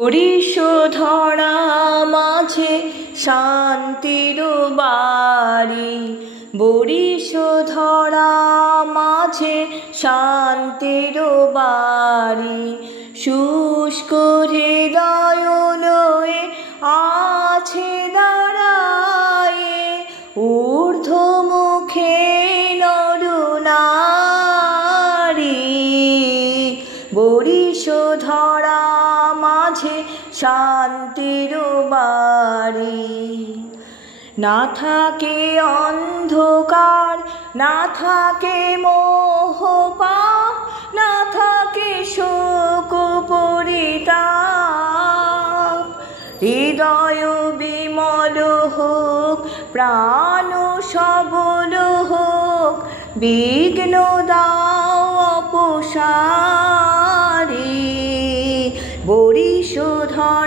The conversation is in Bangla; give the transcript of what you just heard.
বরিশ ধরা মাঝে শান্তির বাড়ি, বরিশ ধরা মাঝে শান্তির বাড়ি। শুষ্ক হৃদয় লয়ে আছে দাঁড়ায়ে, ঊর্ধ্বমুখে নরনারী। বরিশ ধরা মাঝে শান্তির বাড়ি। না থাকে অন্ধকার, না থাকে মোহ পাপ, না থাকে শোক পরিতাপ। হৃদয় বিমল হোক, প্রাণ সবল হোক, বিঘ্ন দাও অপসারী। বরিশ ধরা